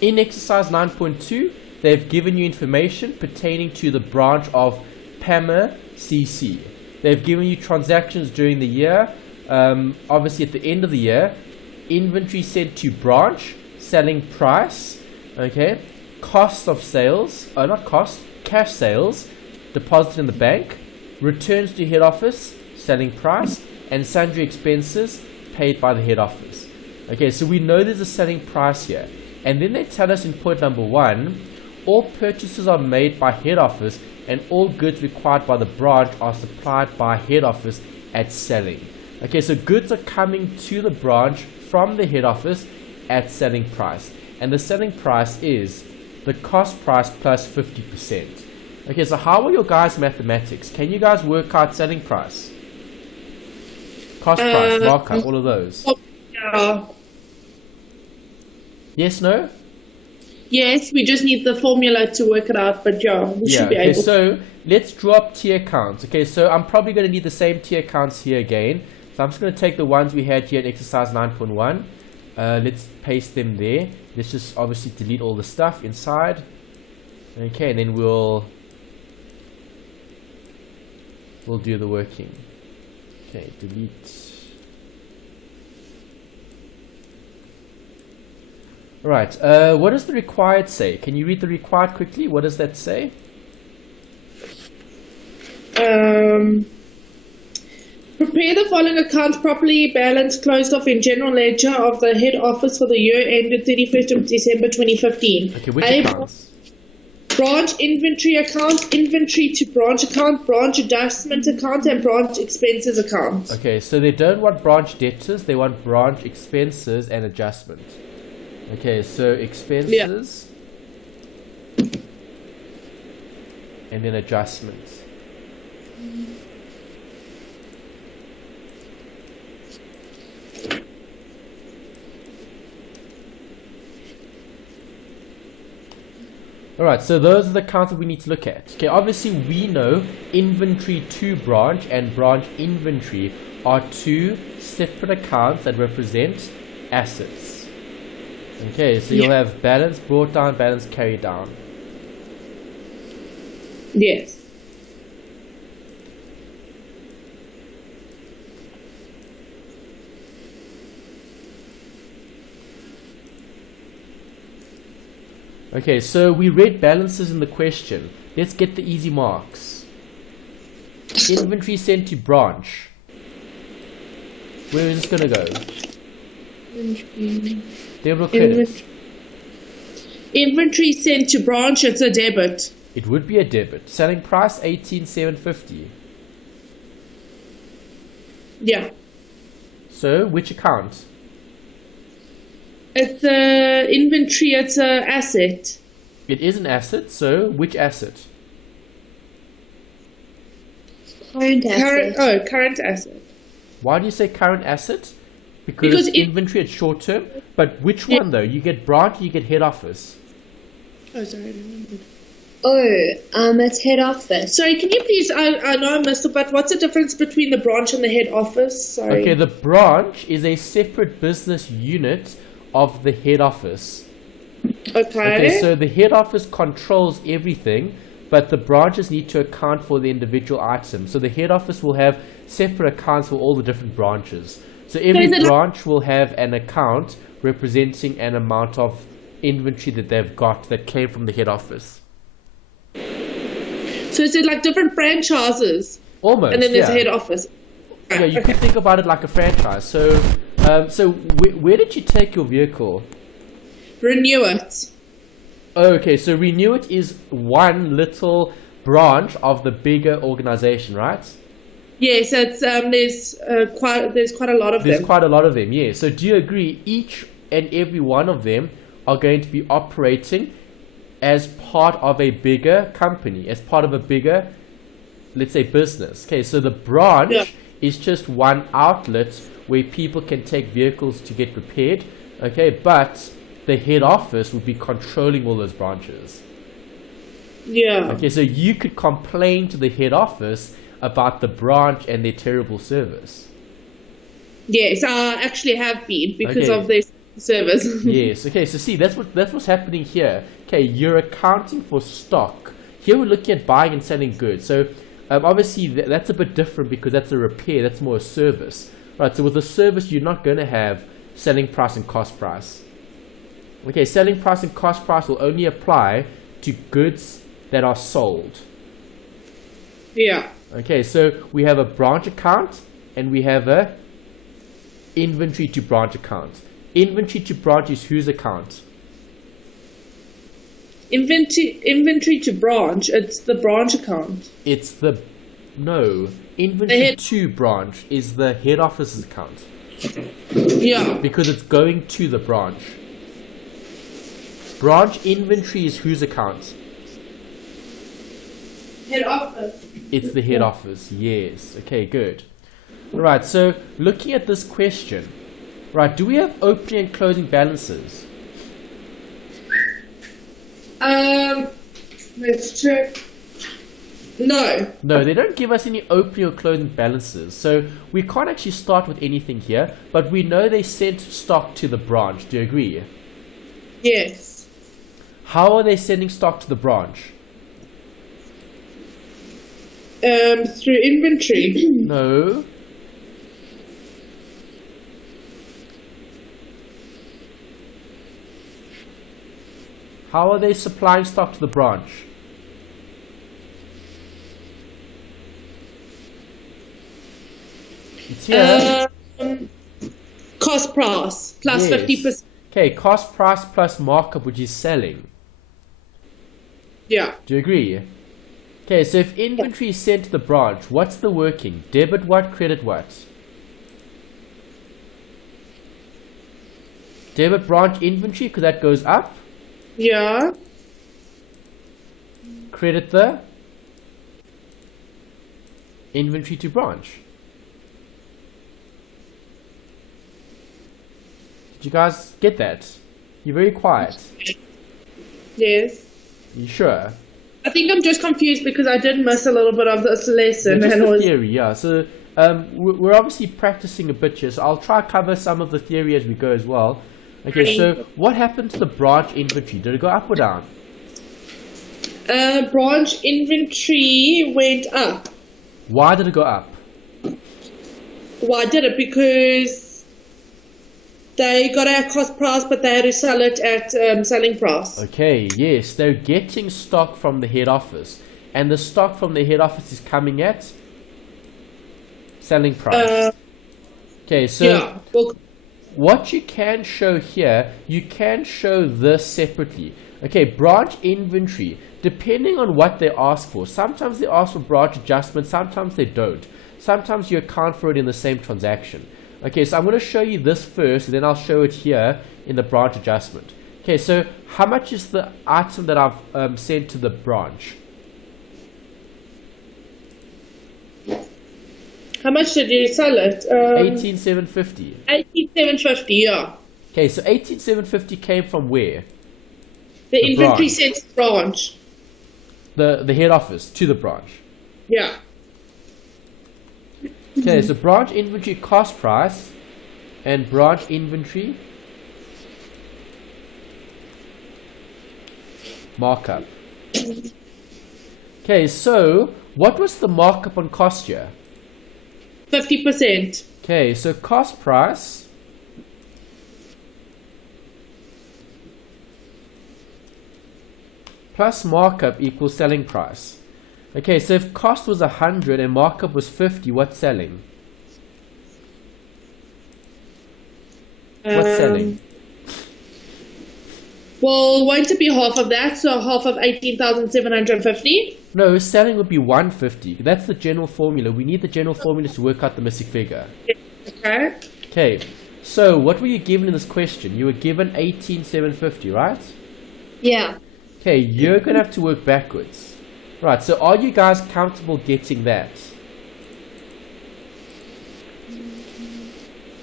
In exercise 9.2, they've given you information pertaining to the branch of PAMA CC. They've given you transactions during the year. Obviously, at the end of the year, inventory sent to branch, selling price, okay, cost of sales, not cost, cash sales, deposited in the bank, returns to head office, selling price, and sundry expenses paid by the head office. Okay, so we know there's a selling price here. And then they tell us in point number 1, all purchases are made by head office and all goods required by the branch are supplied by head office at selling. Okay, so goods are coming to the branch from the head office at selling price. And the selling price is the cost price plus 50%. Okay, so how are your guys' mathematics? Can you guys work out selling price? Cost price, markup, all of those. Yeah. Yes, no? Yes, we just need the formula to work it out, but yeah, we should be able to. So let's draw up tier counts. Okay, so I'm probably going to need the same tier counts here again. So I'm just going to take the ones we had here in exercise 9.1. Let's paste them there. Let's just obviously delete all the stuff inside. Okay, and then we'll do the working. Okay, delete. Right, what does the required say? Can you read the required quickly? What does that say? Prepare the following accounts properly balanced, closed off in general ledger of the head office for the year ended 31st of December 2015. Okay, which accounts? Branch inventory account, inventory to branch account, branch adjustment account, and branch expenses account. Okay, so they don't want branch debtors, they want branch expenses and adjustment. Okay, so expenses and then adjustments. Alright, so those are the accounts that we need to look at. Okay, obviously we know inventory to branch and branch inventory are two separate accounts that represent assets. Okay, so you'll have balance brought down, balance carried down. Yes. Okay, so we read balances in the question. Let's get the easy marks. Inventory sent to branch. Where is this going to go? Debit or credit? Inventory sent to branch, it's a debit. It would be a debit. Selling price 18,750. Yeah. So, which account? It's a inventory, it's a asset. It is an asset, so which asset? Current asset. Current asset. Why do you say current asset? Because inventory it's short term, but which one though? You get branch, you get head office. Oh, sorry, I didn't know. It's head office. Sorry, can you please, I know I missed it, but what's the difference between the branch and the head office? Sorry. Okay, the branch is a separate business unit of the head office. Okay, so the head office controls everything, but the branches need to account for the individual items. So the head office will have separate accounts for all the different branches. So every branch will have an account representing an amount of inventory that they've got that came from the head office. So is it like different franchises? Almost, and then there's a head office. Yeah, you could think about it like a franchise. So, where did you take your vehicle? Renew it. Okay, so Renew It is one little branch of the bigger organization, right? Yes, it's there's quite a lot of them. There's quite a lot of them, yeah. So do you agree each and every one of them are going to be operating as part of a bigger company, as part of a bigger, let's say, business? Okay, so the branch is just one outlet where people can take vehicles to get repaired, okay, but the head office would be controlling all those branches. Yeah. Okay, so you could complain to the head office about the branch and their terrible service. Yes, I actually have been because of this service. Yes. Okay. So see, that's what's happening here. Okay, you're accounting for stock. Here we're looking at buying and selling goods. So obviously that's a bit different because that's a repair. That's more a service, right? So with a service, you're not going to have selling price and cost price. Okay, selling price and cost price will only apply to goods that are sold. Yeah. Okay, so we have a branch account and we have a inventory to branch account. Inventory to branch is whose account? Inventory to branch, it's the branch account. It's the inventory to branch is the head office's account. Yeah. Because it's going to the branch. Branch inventory is whose account? Head office. It's the head office, yes. Okay, good. Alright, so looking at this question, right, do we have opening and closing balances? Let's check. No. No, they don't give us any opening or closing balances. So we can't actually start with anything here, but we know they sent stock to the branch. Do you agree? Yes. How are they sending stock to the branch? Through inventory. No. How are they supplying stock to the branch? It's here. Cost price plus Yes. 50%. Okay, cost price plus markup, which is selling. Yeah. Do you agree? Okay, so if inventory is sent to the branch, what's the working? Debit what, credit what? Debit branch inventory, because that goes up. Yeah. Credit the inventory to branch. Did you guys get that? You're very quiet. Yes. You sure? I think I'm just confused because I did miss a little bit of this lesson. Just And the was theory, yeah. So we're obviously practicing a bit here, so I'll try to cover some of the theory as we go as well. Okay, so what happened to the branch inventory? Did it go up or down? branch inventory went up. Why did it go up? Why did it? Because they got our cost price, but they had to sell it at selling price. Okay, yes, they're getting stock from the head office, and the stock from the head office is coming at selling price. Okay, so Yeah. Well, what you can show here, you can show this separately. Okay, branch inventory, depending on what they ask for. Sometimes they ask for branch adjustment, sometimes they don't. Sometimes you account for it in the same transaction. Okay, so I'm going to show you this first, and then I'll show it here in the branch adjustment. Okay, so how much is the item that I've sent to the branch? how much did you sell it? 18,750. 18,750. Yeah. Okay, so 18,750 came from where? The inventory branch. sent to branch. The head office to the branch. Yeah. Okay, so branch inventory cost price and branch inventory markup. Okay, so what was the markup on cost here? 50%. Okay, so cost price plus markup equals selling price. Okay, so if cost was 100 and markup was 50, what's selling? What's selling? Well, won't it be half of that? So half of 18,750? No, selling would be 150. That's the general formula. We need the general formula to work out the missing figure. Okay. Okay, so what were you given in this question? You were given 18,750, right? Yeah. Okay, you're going to have to work backwards. Right, so are you guys comfortable getting that?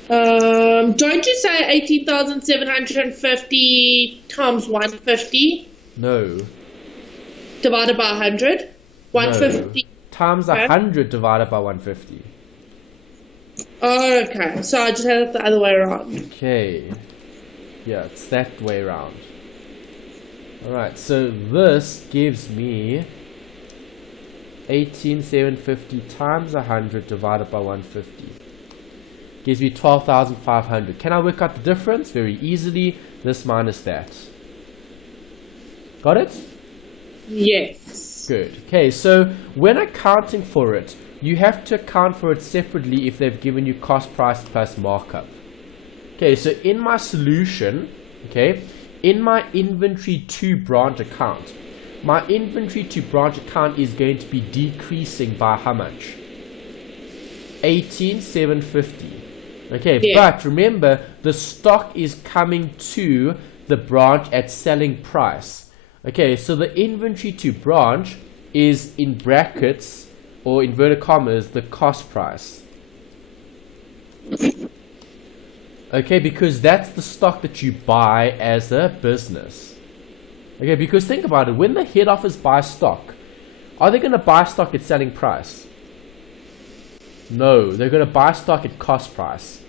Don't you say 18,750 times 150 No. divided by 100? 150. No. Times Okay. 100 divided by 150. Oh, okay. So I just had it the other way around. Okay. Yeah, it's that way around. Alright, so this gives me 18,750 times 100 divided by 150. Gives me 12,500. Can I work out the difference? Very easily. This minus that. Got it? Yes. Good. Okay, so when accounting for it, you have to account for it separately if they've given you cost price plus markup. Okay, so in my solution, okay, in my inventory to branch account, my inventory to branch account is going to be decreasing by how much? 18,750. Okay, yeah. But remember, the stock is coming to the branch at selling price. Okay, so the inventory to branch is in brackets or inverted commas the cost price. Okay, because that's the stock that you buy as a business. Okay, because think about it, when the head office buys stock, are they going to buy stock at selling price? No, they're going to buy stock at cost price.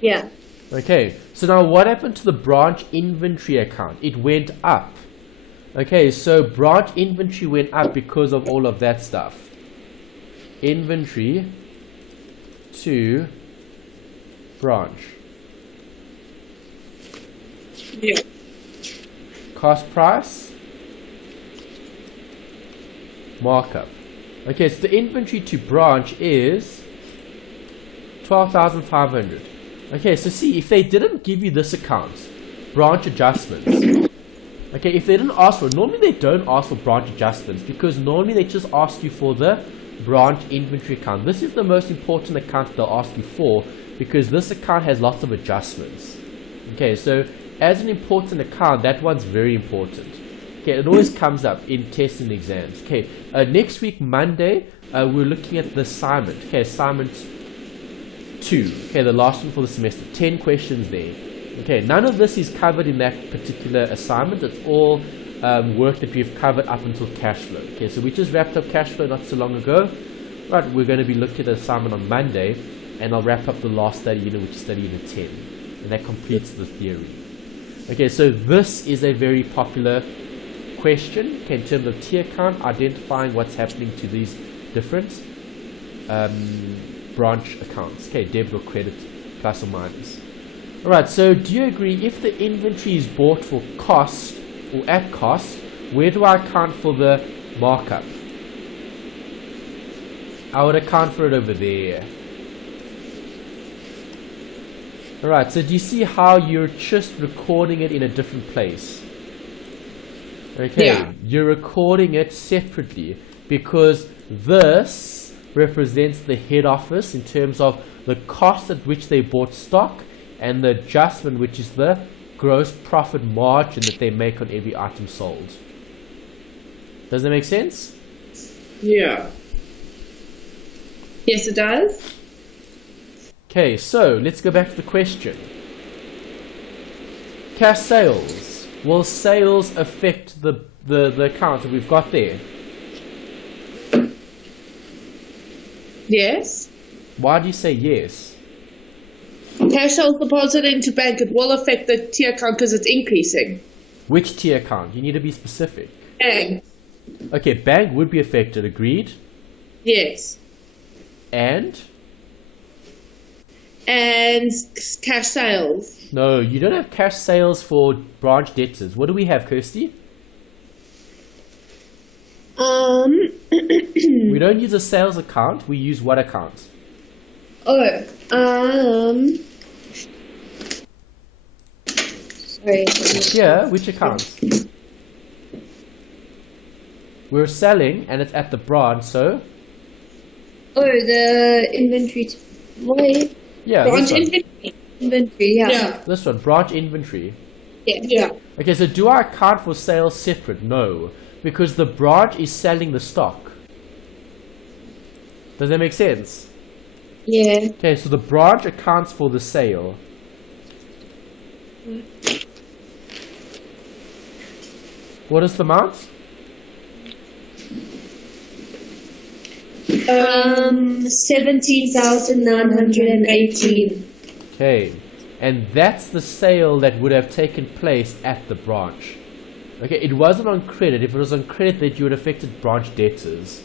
Yeah. Okay, so now what happened to the branch inventory account? It went up. Okay, so branch inventory went up because of all of that stuff. Inventory to branch. Yeah. Cost price. Markup. Okay, so the inventory to branch is 12,500. Okay, so see, if they didn't give you this account, branch adjustments. Okay, if they didn't ask for it, normally they don't ask for branch adjustments because normally they just ask you for the branch inventory account. This is the most important account they'll ask you for because this account has lots of adjustments. Okay, so as an important account, that one's very important. Okay, it always comes up in tests and exams. Okay, next week, Monday, we're looking at the assignment. Okay, assignment 2. Okay, the last one for the semester. 10 questions there. Okay, none of this is covered in that particular assignment. It's all work that we've covered up until cash flow. Okay, so we just wrapped up cash flow not so long ago. Right, we're going to be looking at the assignment on Monday, and I'll wrap up the last study unit, which is study unit 10. And that completes the theory. Okay, so this is a very popular question. Okay, in terms of tier count, identifying what's happening to these different branch accounts. Okay, debit or credit, plus or minus. Alright, so do you agree if the inventory is bought for cost or at cost, where do I account for the markup? I would account for it over there. Alright, so do you see how you're just recording it in a different place? Okay, yeah. You're recording it separately because this represents the head office in terms of the cost at which they bought stock and the adjustment, which is the gross profit margin that they make on every item sold. Does that make sense? Yeah. Yes, it does. Okay, so let's go back to the question. Cash sales. Will sales affect the account that we've got there? Yes. Why do you say yes? Cash sales deposited into bank, it will affect the tier account because it's increasing. Which tier account? You need to be specific. Bank. Okay, bank would be affected, agreed? Yes. And cash sales. No, you don't have cash sales for branch debtors. What do we have, Kirsty? We don't use a sales account. We use what account? Sorry. Yeah, which account? We're selling and it's at the branch, so? The inventory. Wait. Yeah, branch inventory, yeah. This one, branch inventory. Yeah. Okay, so do I account for sales separate? No, because the branch is selling the stock. Does that make sense? Yeah. Okay, so the branch accounts for the sale. What is the amount? 17,918. Okay, and that's the sale that would have taken place at the branch. Okay, it wasn't on credit. If it was on credit, that you would have affected branch debtors.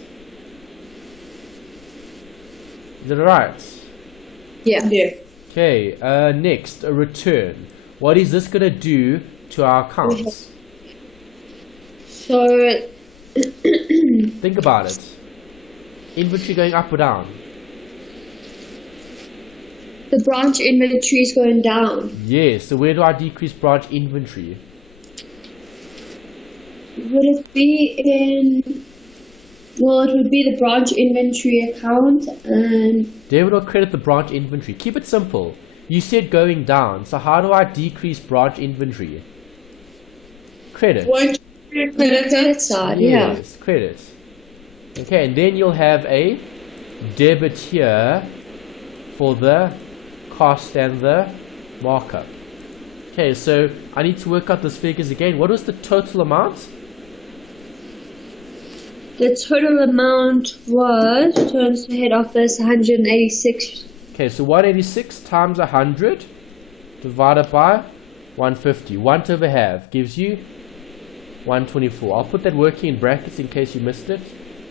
Is that right? Yeah. Yeah. Okay, next, a return. What is this going to do to our accounts? So, Think about it. Inventory going up or down? the branch inventory is going down. Yes, so where do I decrease branch inventory? Would it be in... Well, it would be the branch inventory account and... Debit or credit the branch inventory? Keep it simple. You said going down, so how do I decrease branch inventory? Credit. Won't you The credit side, yeah. Yes, credit. Okay, and then you'll have a debit here for the cost and the markup. Okay, so I need to work out those figures again. What was the total amount? The total amount was, returns to head office, 186. Okay, so 186 times 100 divided by 150. 1 over half gives you 124. I'll put that working in brackets in case you missed it.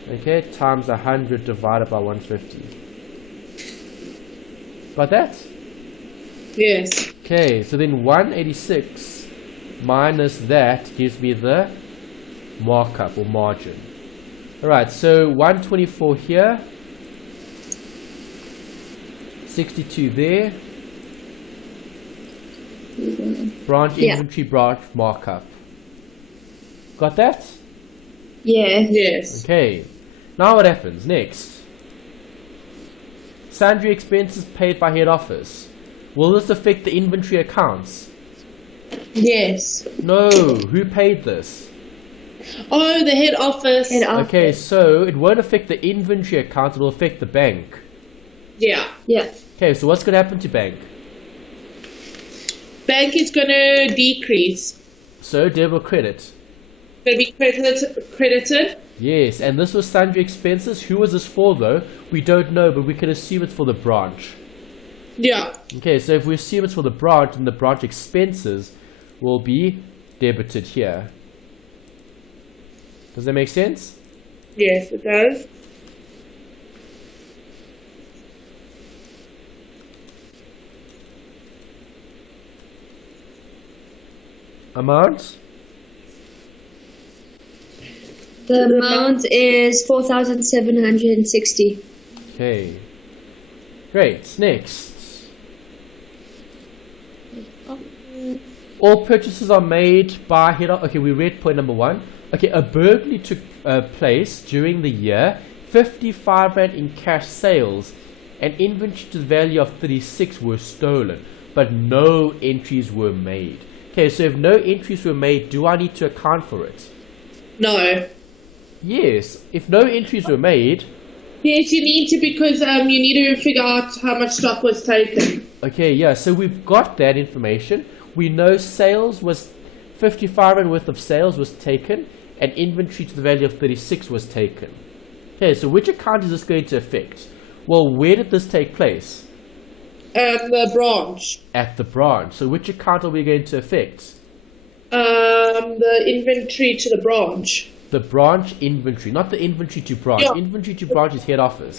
Okay, times 100 divided by 150. Got that? Yes. Okay, so then 186 minus that gives me the markup or margin. Alright, so 124 here, 62 there, branch inventory, branch markup. Got that? Yeah. Yes. Okay, now what happens next? Sundry expenses paid by head office. Will this affect the inventory accounts? Yes. No, who paid this? Oh, the head office. Head office. Okay, so it won't affect the inventory account, it will affect the bank. Yeah. Yeah. Okay, so what's going to happen to bank? Bank is going to decrease. So debit or credit? Going to be credited. Yes, and this was sundry expenses. Who was this for though? We don't know, but we can assume it's for the branch. Yeah. Okay, so if we assume it's for the branch, then the branch expenses will be debited here. Does that make sense? Yes, it does. Amount? The amount is 4,760. Okay. Great. Next. All purchases are made by head office. Okay, we read point number 1. Okay, a burglary took place during the year. 55 rand in cash sales and inventory to the value of 36 were stolen, but no entries were made. Okay, so if no entries were made, do I need to account for it? No. Yes, if no entries were made. Yes, you need to, because you need to figure out how much stock was taken. Okay, yeah, so we've got that information. We know sales was 55 rand worth of sales was taken and inventory to the value of 36 was taken. Okay, so which account is this going to affect? Well, where did this take place? The branch. At the branch. So which account are we going to affect? The inventory to the branch. The branch inventory, not the inventory to branch. Yeah. Inventory to branch is head office.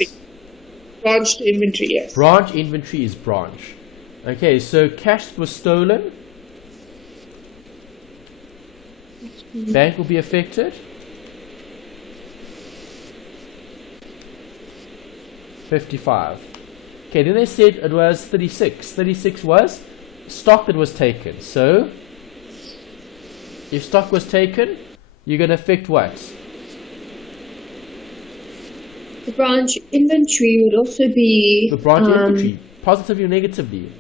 Branch to inventory, yes. Branch inventory is branch. Okay, so cash was stolen. Bank will be affected. 55. Okay, then they said it was 36. 36 was stock that was taken. So, if stock was taken, you're going to affect what? The branch inventory would also be... The branch inventory. Positively or negatively?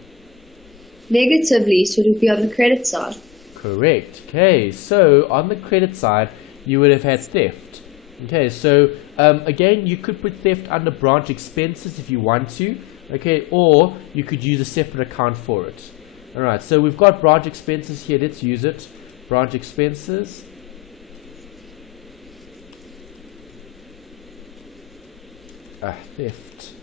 Negatively, so it would be on the credit side. Correct. Okay, so on the credit side, you would have had theft. Okay, so again, you could put theft under branch expenses if you want to. Okay, or you could use a separate account for it. Alright, so we've got branch expenses here. Let's use it. Branch expenses. Theft.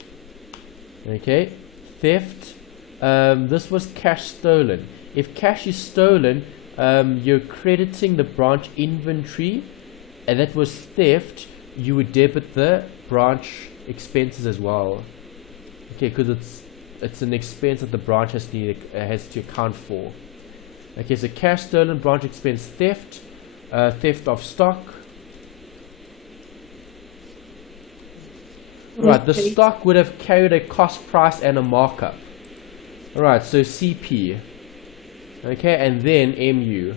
Okay, theft this was cash stolen. If cash is stolen, you're crediting the branch inventory, and that was theft. You would debit the branch expenses as well. Okay, because it's an expense that the branch has to account for. Okay, so cash stolen, branch expense, theft, theft of stock. Right, the stock would have carried a cost price and a markup. Alright, so CP. Okay, and then MU.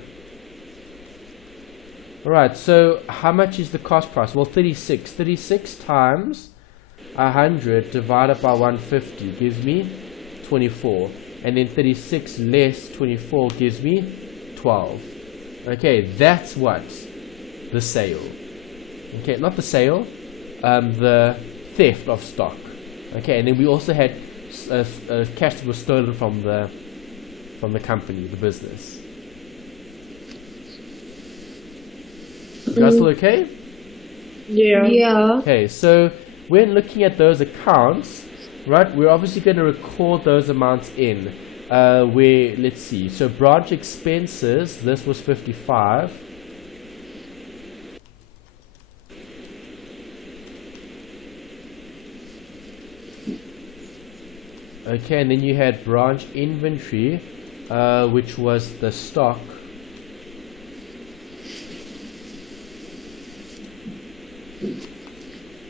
Alright, so how much is the cost price? Well, 36. 36 times 100 divided by 150 gives me 24. And then 36 less 24 gives me 12. Okay, that's what? The sale. Okay, not the sale, the theft of stock. Okay, and then we also had cash that was stolen from the company, the business. You guys still okay? Yeah. Yeah. Okay, so when looking at those accounts, right, we're obviously going to record those amounts in. Where, let's see, so branch expenses, this was 55. Okay, and then you had branch inventory, which was the stock.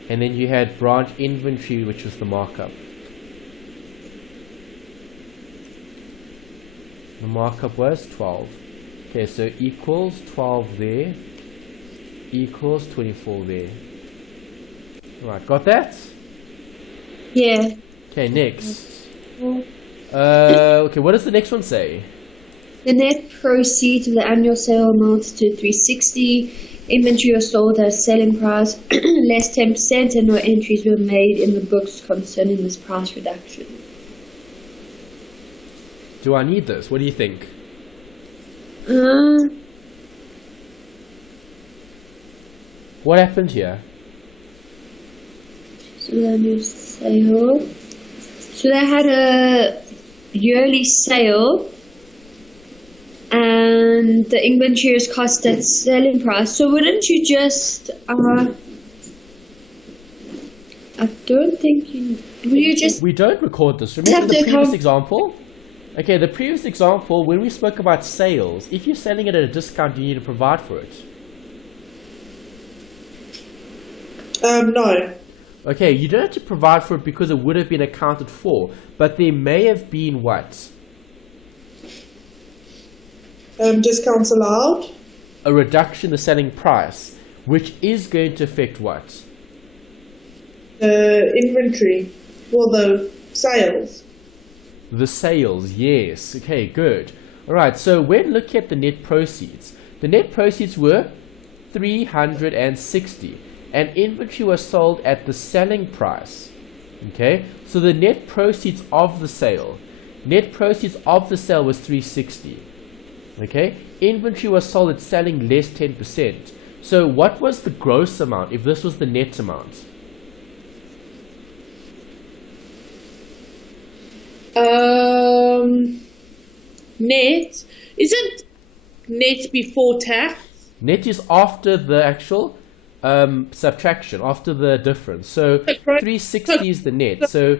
And then you had branch inventory, which was the markup. The markup was 12. Okay, so equals 12 there, equals 24 there. Right, got that? Yeah. Okay, next. Okay, what does the next one say? The net proceeds of the annual sale amounts to 360. Inventory was sold at a selling price less 10%, and no entries were made in the books concerning this price reduction. Do I need this? What do you think? What happened here? So the new sale. So they had a yearly sale, and the inventory is cost at selling price. So wouldn't you just? I don't think you. Would you just? We don't record this. Remember the previous example? Okay, the previous example, when we spoke about sales, if you're selling it at a discount, you need to provide for it. No. Okay, you don't have to provide for it because it would have been accounted for, but there may have been what? Discounts allowed. A reduction in the selling price, which is going to affect what? Inventory. Well, the sales. The sales, yes. Okay, good. Alright, so when looking at the net proceeds, the net proceeds were 360, and inventory was sold at the selling price. Okay, so the net proceeds of the sale was 360. Okay, inventory was sold at selling less 10%. So what was the gross amount if this was the net amount? Net. Isn't net before tax? Net is after the actual subtraction, after the difference. So 360 is the net. So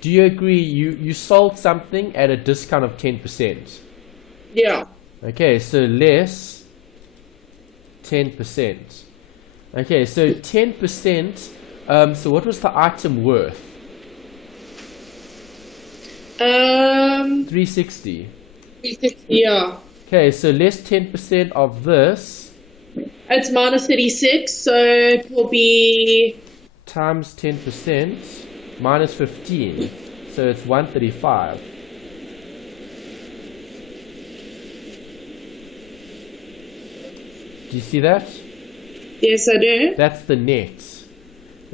do you agree you sold something at a discount of 10%? Yeah. Okay, so less 10%. Okay, so 10%, so what was the item worth? 360. Yeah. Okay, so less 10% of this. It's minus 36, so it will be Times 10% minus 15. So it's 135. Do you see that? Yes, I do. That's the net.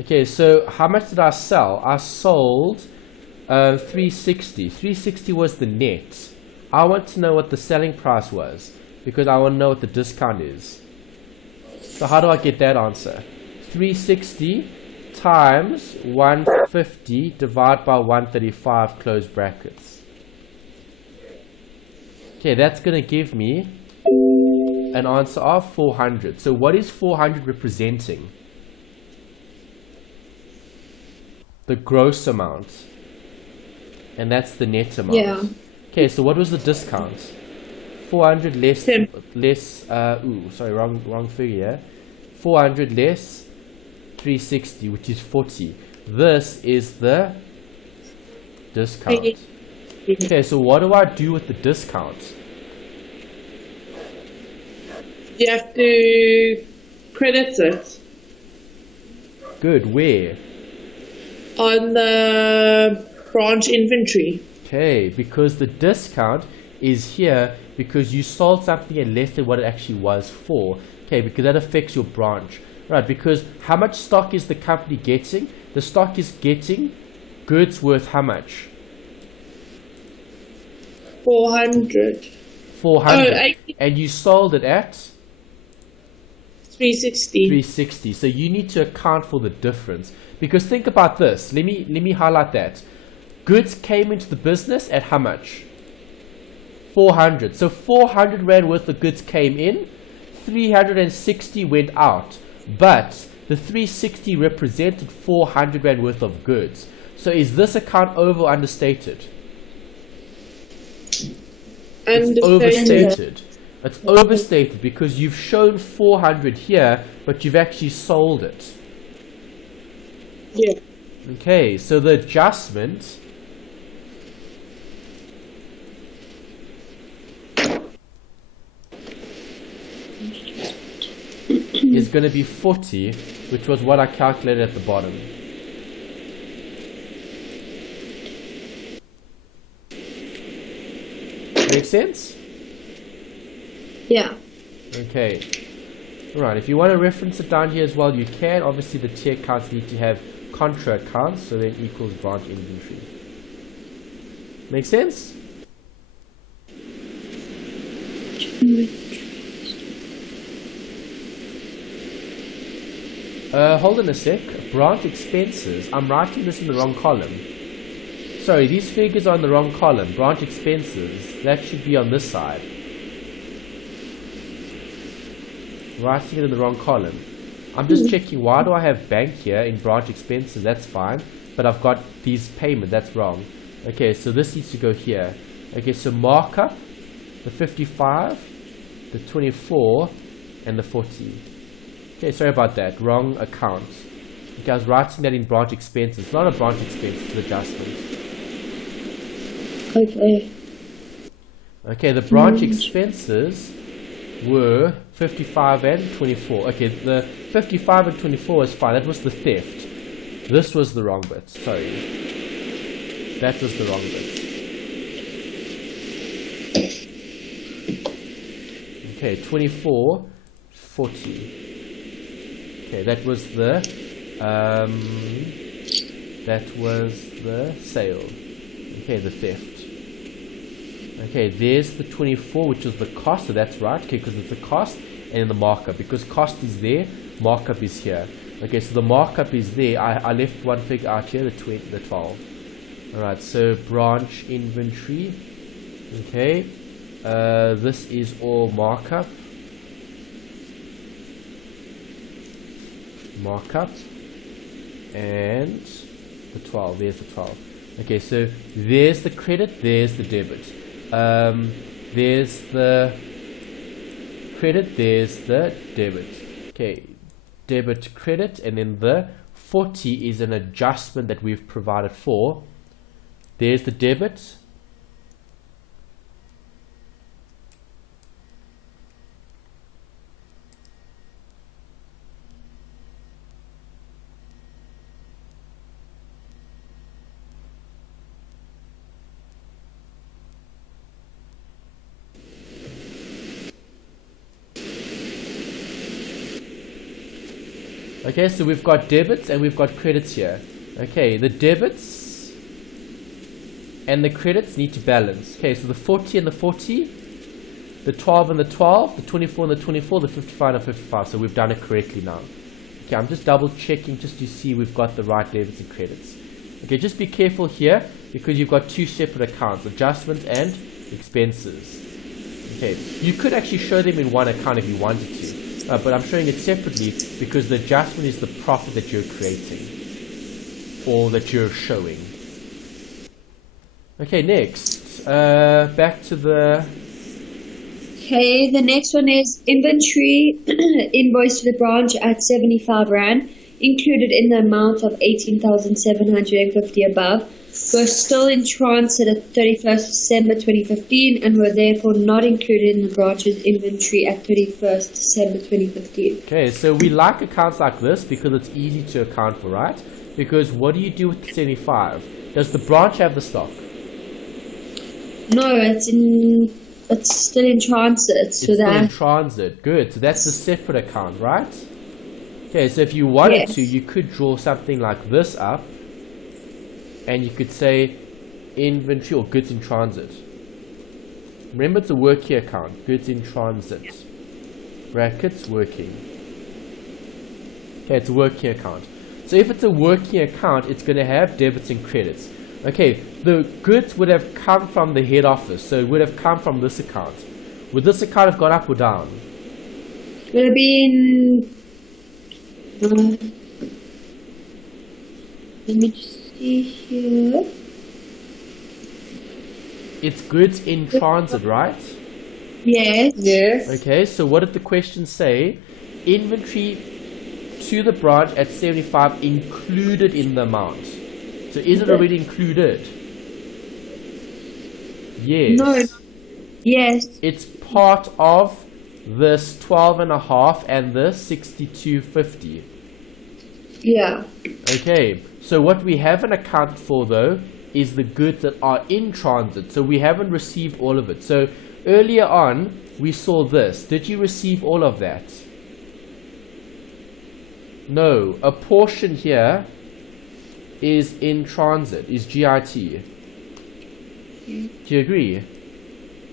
Okay, so how much did I sell? I sold 360. 360 was the net. I want to know what the selling price was because I want to know what the discount is. So how do I get that answer? 360 times 150 divided by 135, close brackets. Okay, that's going to give me an answer of 400. So what is 400 representing? The gross amount. And that's the net amount. Yeah. Okay, so what was the discount? 400 less, wrong figure. 400 less 360, which is 40. This is the discount. Okay, so what do I do with the discount? You have to credit it Good, where? on the branch inventory. Okay, because the discount is here because you sold something at less than what it actually was for. Okay, because that affects your branch. Right, because how much stock is the company getting? The stock is getting goods worth how much? 400. 400. Oh, And you sold it at 360. 360. So you need to account for the difference. Because think about this. Let me highlight that. Goods came into the business at how much? 400. So 400 rand worth of goods came in, 360 went out. But the 360 represented 400 rand worth of goods. So is this account over or understated? It's overstated. It's overstated because you've shown 400 here, but you've actually sold it. Yeah. Okay, so the adjustment is going to be 40, which was what I calculated at the bottom. Make sense? Yeah. Okay. Right, if you want to reference it down here as well, you can. Obviously, the tier accounts need to have contra accounts, so then equals branch inventory. Make sense? Hold on a sec. Branch expenses. I'm writing this in the wrong column. Sorry, these figures are in the wrong column. Branch expenses. That should be on this side. Writing it in the wrong column. I'm just checking why do I have bank here in branch expenses. That's fine. But I've got these payments. That's wrong. Okay, so this needs to go here. Okay, so markup. The 55. The 24. And the 40. Okay, sorry about that. Wrong account. Okay, I was writing that in branch expenses. It's not a branch expense, it's an adjustment. Okay. Okay, the branch expenses were 55 and 24. Okay, the 55 and 24 is fine. That was the theft. This was the wrong bit. Sorry. That was the wrong bit. Okay, 24, 40. Okay, that was the sale. Okay, the theft. Okay, there's the 24, which is the cost, so that's right. Okay, because it's the cost and then the markup. Because cost is there, markup is here. Okay, so the markup is there. I left one figure out here, the 12. Alright, so branch inventory. Okay, this is all markup. Markup and the 12. There's the 12. Okay, so there's the credit, there's the debit. There's the credit, there's the debit. Okay, debit, credit, and then the 40 is an adjustment that we've provided for. There's the debit. Okay, so we've got debits and we've got credits here. Okay, the debits and the credits need to balance. Okay, so the 40 and the 40, the 12 and the 12, the 24 and the 24, the 55 and the 55. So we've done it correctly now. Okay, I'm just double checking just to see we've got the right debits and credits. Okay, just be careful here because you've got two separate accounts, adjustment and expenses. Okay, you could actually show them in one account if you wanted to, but I'm showing it separately because the adjustment is the profit that you're creating or that you're showing. Okay, next, back to the... Okay, the next one is inventory invoice to the branch at 75 Rand, included in the amount of 18,750 above, were still in transit at 31st December 2015 and were therefore not included in the branch's inventory at 31st December 2015. Okay, so we like accounts like this because it's easy to account for, right? Because what do you do with the 75? Does the branch have the stock? No, it's still in transit. It's still in transit. Good. So that's a separate account, right? Okay, so if you wanted to, you could draw something like this up, and you could say inventory or goods in transit. Remember, it's a working account. Goods in transit. Brackets working. Okay, it's a working account. So if it's a working account, it's going to have debits and credits. Okay, the goods would have come from the head office, so it would have come from this account. Would this account have gone up or down? Would have been... let me just see here. It's goods in transit, right? Yes. Yes. Okay, so what did the question say? Inventory to the branch at 75 included in the amount. So is it already included? Yes. No. Yes. It's part of this 12.5 and this 62.50. Yeah. Okay, so what we haven't accounted for though is the goods that are in transit. So we haven't received all of it. So earlier on we saw this. Did you receive all of that? No. A portion here is in transit, is GIT. Do you agree?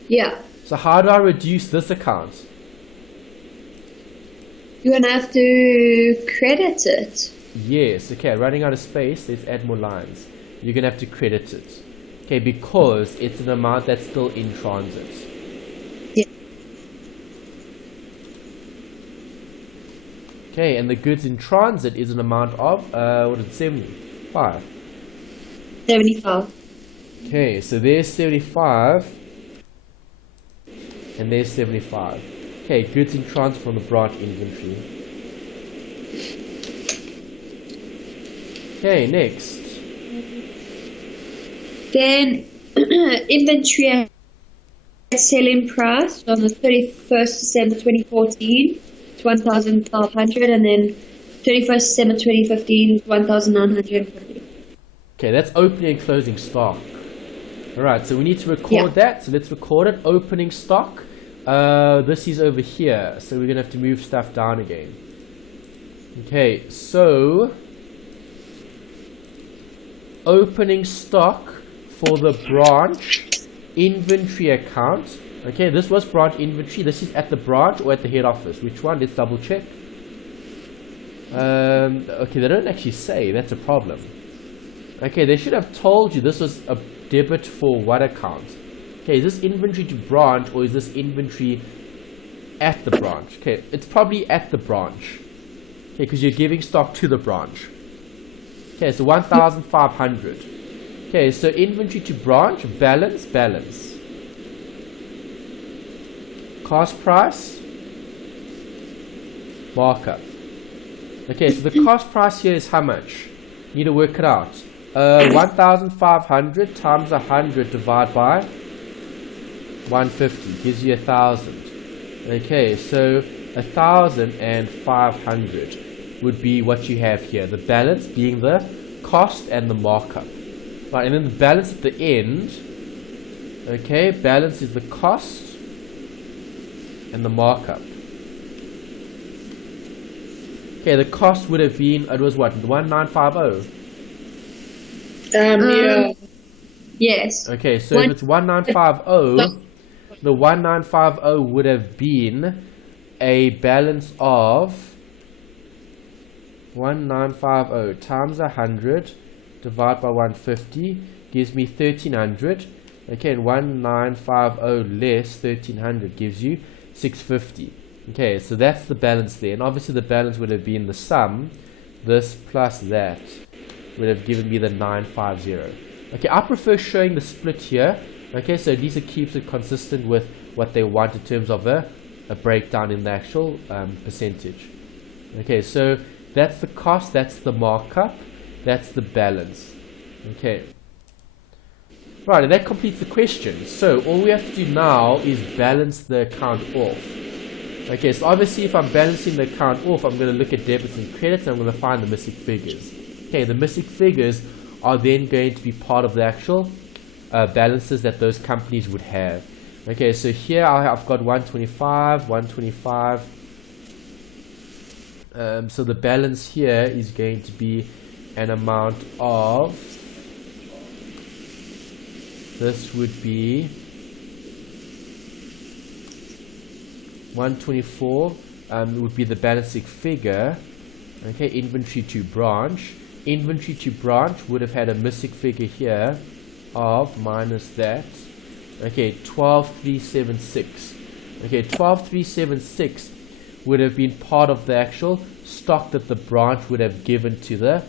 Yeah. So how do I reduce this account? You're going to have to credit it. Yes, okay, running out of space, let's add more lines. You're going to have to credit it. Okay, because it's an amount that's still in transit. Yeah. Okay, and the goods in transit is an amount of, what is it, 75? 75. Okay, so there's 75, and there's 75. Okay, goods in transit from the branch inventory. Okay, next. Then inventory at selling price on the 31st December 2014, it's 1,500, and then 31st December 2015 is 1,950. Okay, that's opening and closing stock. Alright, so we need to record that. So let's record it. Opening stock. This is over here. So we're going to have to move stuff down again. Okay, so opening stock for the branch inventory account. Okay, this was branch inventory. This is at the branch or at the head office. Which one? Let's double check. Okay, they don't actually say. That's a problem. Okay, they should have told you this was a debit for what account. Okay, is this inventory to branch or is this inventory at the branch? Okay, it's probably at the branch. Okay, because you're giving stock to the branch. Okay, so 1,500. Okay, so inventory to branch, balance, balance. Cost price, markup. Okay, so the cost price here is how much? You need to work it out. 1,500 times 100 divided by 150 gives you 1,000. Okay, so 1,500 would be what you have here. The balance being the cost and the markup. Right, and then the balance at the end. Okay, balance is the cost and the markup. Okay, the cost would have been, it was what, 1,950? Yeah. Yes. Okay, so if it's 1,950, the 1,950 would have been a balance of 1,950 times 100 divided by 150 gives me 1,300. Okay, and 1950 less 1300 gives you 650. Okay, so that's the balance there. And obviously the balance would have been the sum, this plus that, would have given me the 950. Okay, I prefer showing the split here. Okay, so at least it keeps it consistent with what they want in terms of a breakdown in the actual percentage. Okay, so that's the cost, that's the markup, that's the balance. Okay. Right, and that completes the question. So all we have to do now is balance the account off. Okay, so obviously if I'm balancing the account off, I'm going to look at debits and credits, and I'm going to find the missing figures. Okay, the missing figures are then going to be part of the actual balances that those companies would have. Okay, so here I've got 125, 125. So the balance here is going to be an amount of, this would be 124, would be the balancing figure. Okay, inventory to branch. Inventory to branch would have had a missing figure here of minus that. Okay, 12376. Okay, 12376 would have been part of the actual stock that the branch would have given to the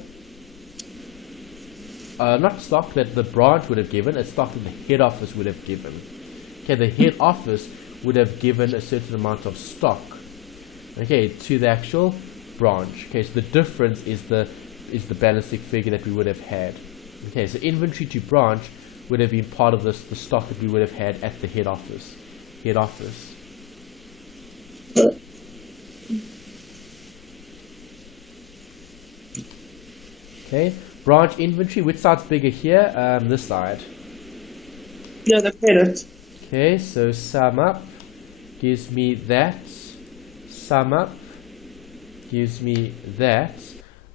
not stock that the branch would have given, a stock that the head office would have given. Okay, the head office would have given a certain amount of stock, okay, to the actual branch. Okay, so the difference is the balancing figure that we would have had. Okay, so inventory to branch would have been part of the stock that we would have had at the head office. Okay, branch inventory, which side's bigger here? This side. Yeah, the credit. Okay, so sum up gives me that. Sum up gives me that.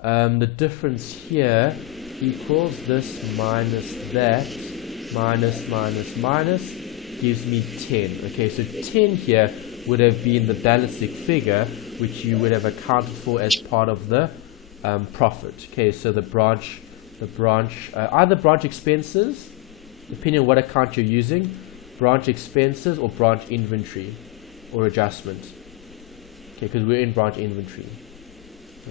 The difference here equals this minus that, minus gives me 10. Okay, so 10 here would have been the balancing figure, which you would have accounted for as part of the profit. Okay, so the branch either branch expenses, depending on what account you're using, branch expenses or branch inventory or adjustment. Okay, because we're in branch inventory.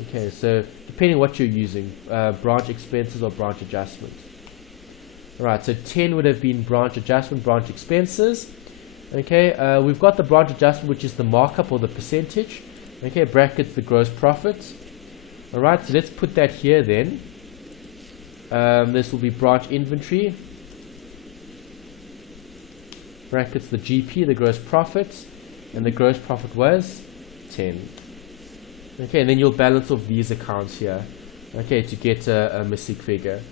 Okay, so depending on what you're using, branch expenses or branch adjustment. Alright, so 10 would have been branch adjustment, branch expenses. Okay, we've got the branch adjustment, which is the markup or the percentage. Okay, brackets the gross profit. Alright, so let's put that here then. This will be branch inventory. Brackets the GP, the gross profit. And the gross profit was 10. Okay, and then you'll balance off these accounts here. Okay, to get a missing figure.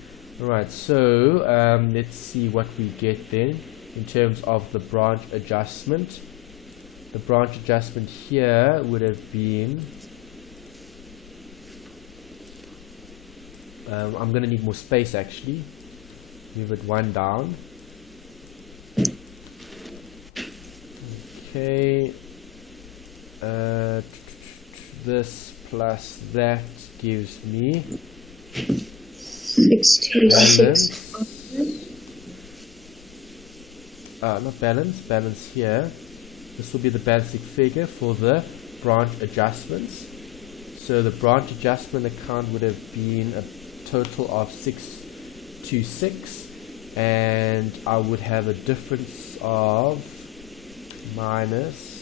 Alright, so let's see what we get then in terms of the branch adjustment. The branch adjustment here would have been, I'm going to need more space actually. Move it one down. Okay. This plus that gives me 66. Not balance here. This will be the balancing figure for the branch adjustments. So the branch adjustment account would have been a total of 626, and I would have a difference of minus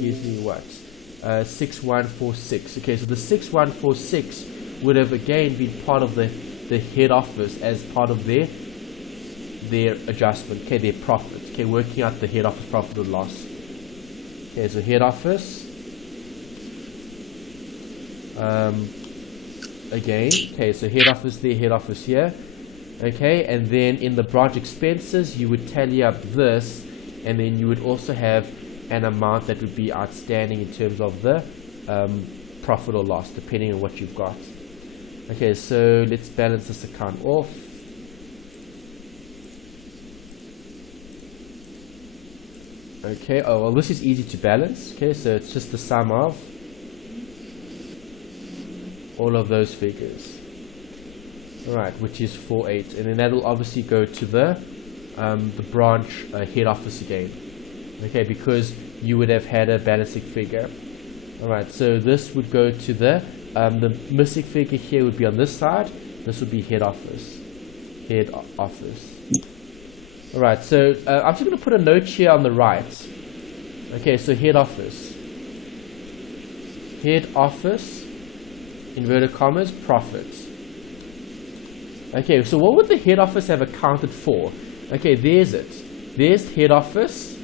gives me what? 6146. Okay, so the 6146 would have again been part of the head office as part of their adjustment, okay, their profit. Okay, working out the head office profit or loss. Okay, so head office again, okay, so head office there, head office here. Okay, and then in the branch expenses you would tally up this, and then you would also have an amount that would be outstanding in terms of the profit or loss, depending on what you've got. Okay, so let's balance this account off. Okay, oh well, this is easy to balance. Okay, so it's just the sum of all of those figures. Alright, which is 48, and then that'll obviously go to the branch head office again. Okay, because you would have had a balancing figure. Alright, so this would go to the missing figure here would be on this side. This would be head office. Head office. Alright, so I'm just going to put a note here on the right. Okay, so head office. Head office, inverted commas, profits. Okay, so what would the head office have accounted for? Okay, there's it. There's head office.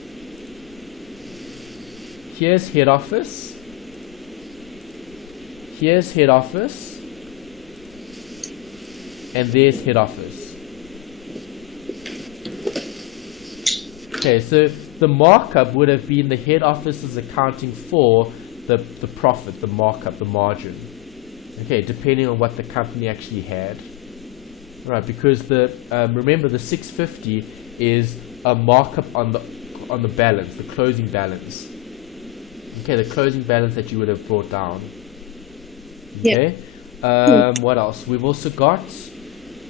Here's head office. Here's head office. And there's head office. Okay, so the markup would have been the head office is accounting for the profit, the markup, the margin. Okay, depending on what the company actually had. Right, because the remember the 650 is a markup on the balance, the closing balance. Okay, the closing balance that you would have brought down. Okay. Yep. What else? We've also got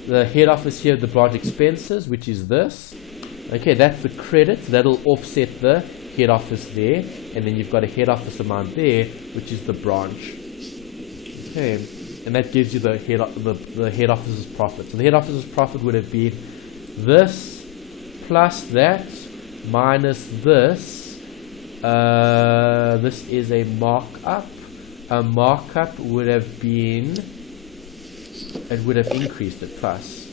the head office here, the branch expenses, which is this. Okay, that's the credit. That'll offset the head office there, and then you've got a head office amount there, which is the branch. Okay, and that gives you the head office's profit. So the head office's profit would have been this plus that minus this. This is a markup. A markup would have been, it would have increased it plus.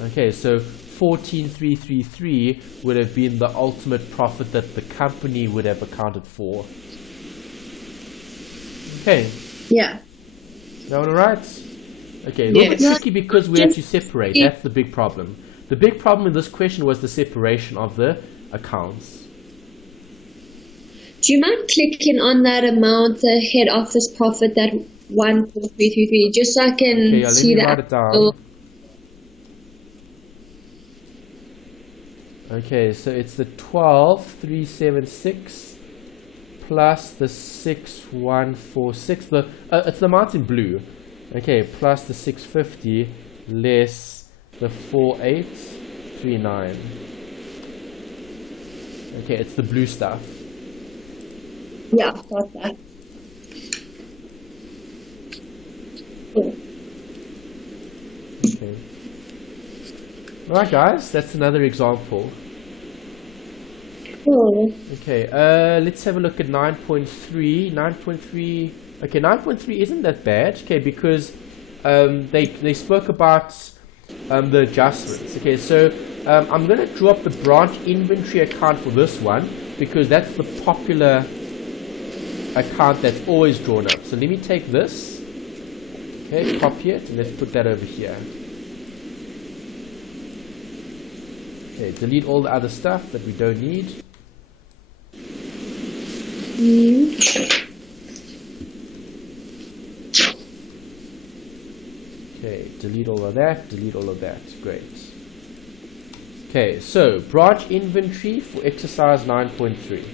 Okay, so 14,333 would have been the ultimate profit that the company would have accounted for. Okay. Yeah. Is that all right? Okay, a little bit tricky because we have to separate. That's the big problem. The big problem in this question was the separation of the accounts. Do you mind clicking on that amount, the head office profit, that 14333, just so I can see that? Write it down. Okay, so it's the 12,376 plus the 6,146. It's the amount in blue. Okay, plus the 650 less the 4,839. Okay, it's the blue stuff. Yeah, got that. Cool. Okay. Alright guys, that's another example. Cool. Okay, let's have a look at 9.3. 9.3, okay, 9.3 isn't that bad, okay, because they spoke about the adjustments. Okay, so I'm going to draw up the branch inventory account for this one, because that's the popular account that's always drawn up. So let me take this, okay, copy it, and let's put that over here. Okay, delete all the other stuff that we don't need. Okay, delete all of that, delete all of that. Great. Okay, so branch inventory for exercise 9.3.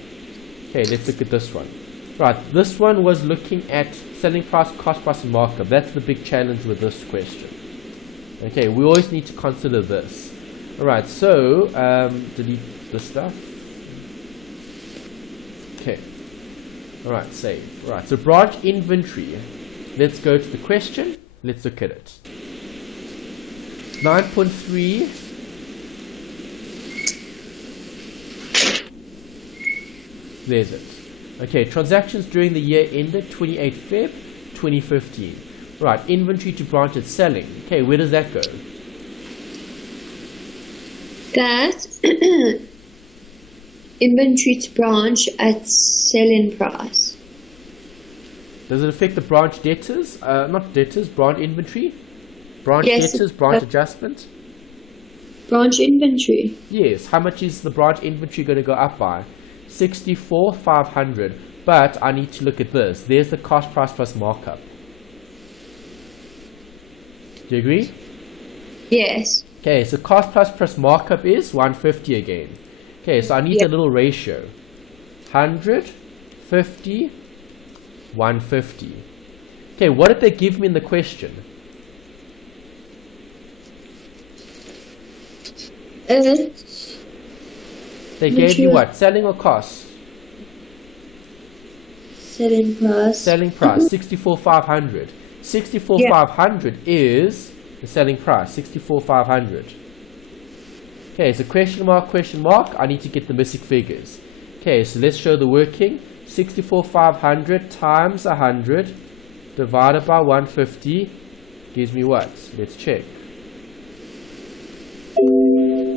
Okay, let's look at this one. Right, this one was looking at selling price, cost price, and markup. That's the big challenge with this question. Okay, we always need to consider this. Alright, so delete this stuff. Okay. Alright, save. Alright, so branch inventory. Let's go to the question. Let's look at it. 9.3. There's it. Okay, transactions during the year ended 28 Feb 2015. Right, inventory to branch at selling. Okay, where does that go? That inventory to branch at selling price. Does it affect the branch debtors? Not debtors, branch inventory? Branch Yes, debtors, branch adjustment? Branch inventory. Yes. How much is the branch inventory going to go up by? 64,500. But I need to look at this. There's the cost price plus markup. Do you agree? Yes. Okay, so cost price plus markup is 150 again. Okay, so I need a little ratio. 100, 50, 150. Okay, what did they give me in the question? It's They gave you Material- what? Selling or cost? selling price. Selling price, 64,500. 64,500 is the selling price, 64,500. Okay, so question mark, I need to get the missing figures. Okay, so let's show the working. 64,500 times 100 divided by 150 gives me what? Let's check.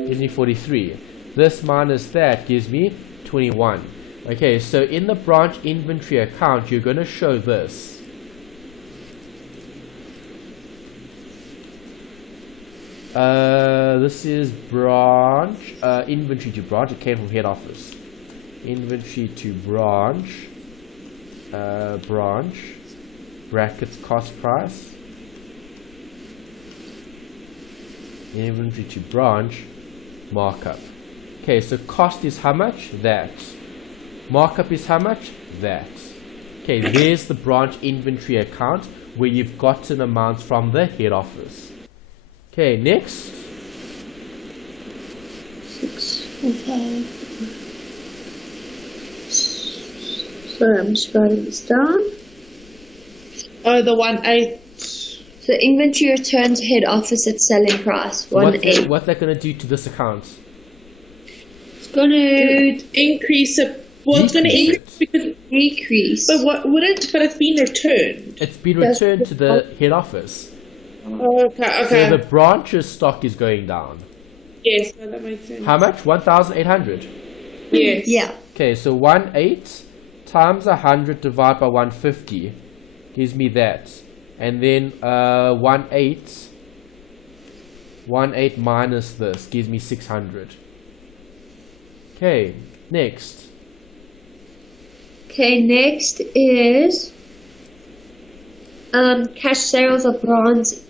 Gives me 43. This minus that gives me 21. Okay, so in the branch inventory account, you're going to show this. This is branch, inventory to branch. It came from head office. Inventory to branch, branch, brackets cost price. Inventory to branch, markup. Okay, so cost is how much? That. Markup is how much? That. Okay, there's the branch inventory account where you've gotten amounts from the head office. Okay, next. 645. Sorry, I'm just writing this down. Oh, the 1/8. So inventory returns head office at selling price. What's that going to do to this account? It's gonna Increase it. Well, it's going to Decrease increase because. decrease. But what would it? But it's been returned. It's been returned to the head office. Okay. Okay. So the branch's stock is going down. Yes, no, that makes sense. How much? 1,800. Yes. Yeah. Okay, so 1/8 times 100 divided by 150 gives me that. And then 1/8 minus this gives me 600. Okay, next. Okay, next is cash sales of brands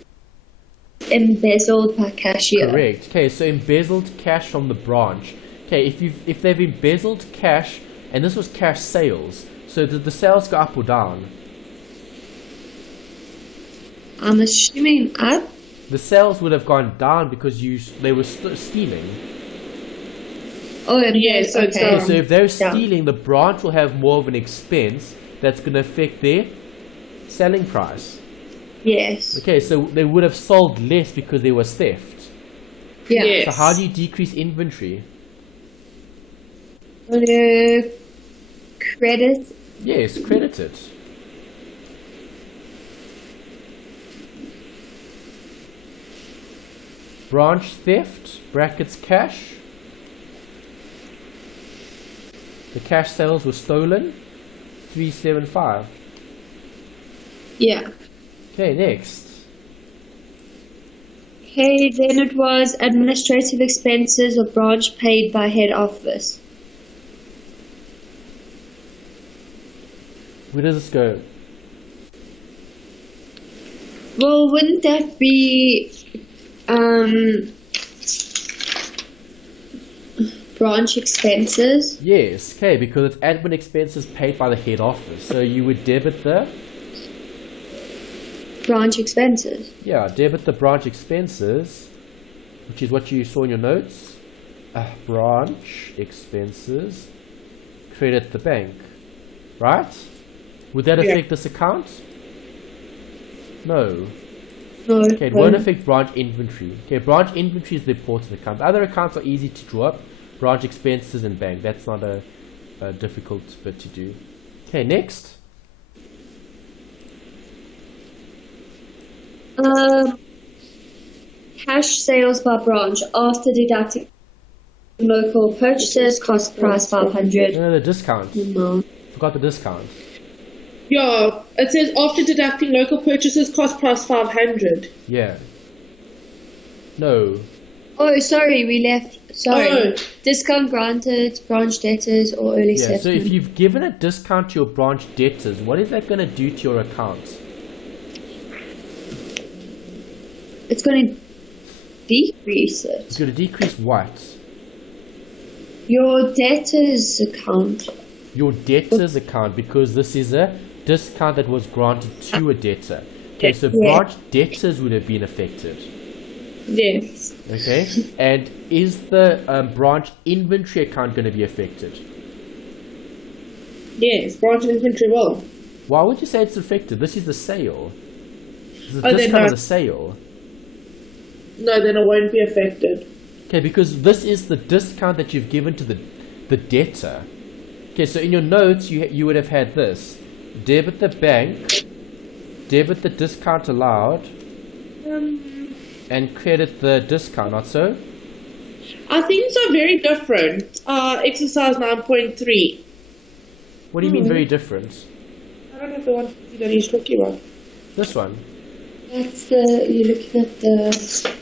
embezzled by cashier. Correct. Okay, so embezzled cash from the branch. Okay, if they've embezzled cash, and this was cash sales, so did the sales go up or down? I'm assuming up. The sales would have gone down because they were stealing. Oh, Yes, so it's okay. down. So if they're Down. stealing, the branch will have more of an expense that's going to affect their selling price. Yes. Okay, so they would have sold less because there was theft. Yeah. Yes. So how do you decrease inventory? Credit. Yes, credit it. Branch theft, brackets cash. The cash sales were stolen, 375. Yeah. Okay, next. Okay, then it was administrative expenses of branch paid by head office. Where does this go? Well, wouldn't that be branch expenses? Yes, okay, because it's admin expenses paid by the head office. So you would debit the, Branch expenses. debit the branch expenses, which is what you saw in your notes. Branch expenses, credit the bank, right? Would that Yeah. affect this account? No. No. Okay, it won't affect branch inventory. Okay, branch inventory is the important account. Other accounts are easy to draw up. Branch expenses and bank. That's not a difficult bit to do. Okay, next. Cash sales by branch after deducting local purchases, cost price 500. No, the discount. No. Forgot the discount. Yeah, it says after deducting local purchases, cost price 500. Yeah. No. Oh, sorry, we left. Sorry. Oh. Discount granted, branch debtors, or early Yeah, so settlement. if you've given a discount to your branch debtors, what is that going to do to your account? It's going to decrease it. It's going to decrease what? Your debtors account. Your debtors account, because this is a discount that was granted to a debtor. Okay, so Yeah. branch debtors would have been affected. Yes. Okay, and is the branch inventory account going to be affected? Yes, branch inventory will. Why would you say it's affected? This is the sale. This is the Oh, then discount no. of the sale. No, then it won't be affected. Okay, because this is the discount that you've given to the debtor. Okay, so in your notes you would have had this: debit the bank, debit the discount allowed, and credit the discount. Not so? Our things are very different. Exercise 9.3. What do you mean very different? I don't know if the one that he's talking about. This one. That's you're looking at the.